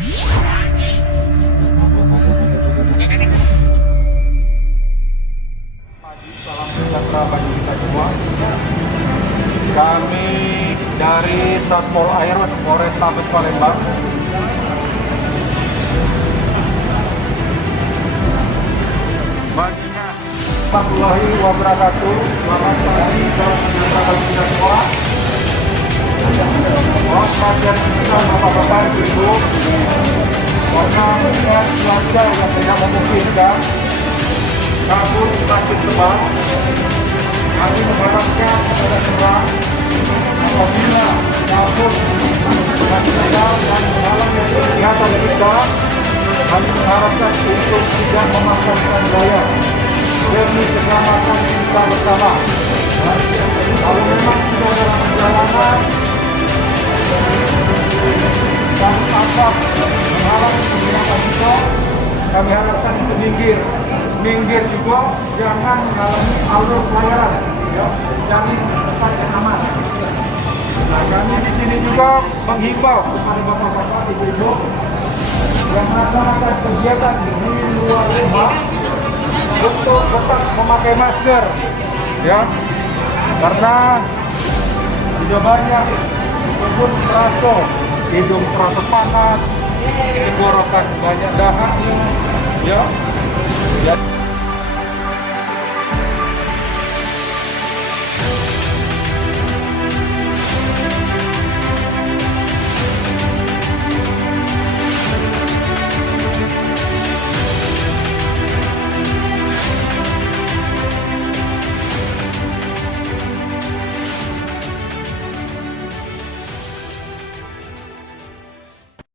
Salam sejahtera bagi kita semua. Kami dari Satpol Air Polrestabes Palembang warahmatullahi wabarakatuh. Selamat pagi, salam sejahtera bagi kita semua. Mohon perhatian kita Bapak-bapak, Ibu, karena melihat cuaca yang tidak memungkinkan, kabut makin tebal. Kami mengharapkan kepada semua apabila kabut makin tebal dan menghalangi kegiatan kita, kami mengharapkan untuk tidak memaksakan gaya demi keselamatan kita bersama. Kalau memang sudah dalam perjalanan dan asap menghalangi kegiatan kita, kami harapkan itu minggir juga, jangan mengalami alur pelayaran, ya, cari tempat yang aman. Nah, kami di sini juga menghimbau kepada bapak-bapak, ibu-ibu yang melaksanakan kegiatan di luar rumah untuk tetap memakai masker, ya, karena sudah banyak ataupun terasa hidung terasa panas, tenggorokan banyak dahaknya, ya.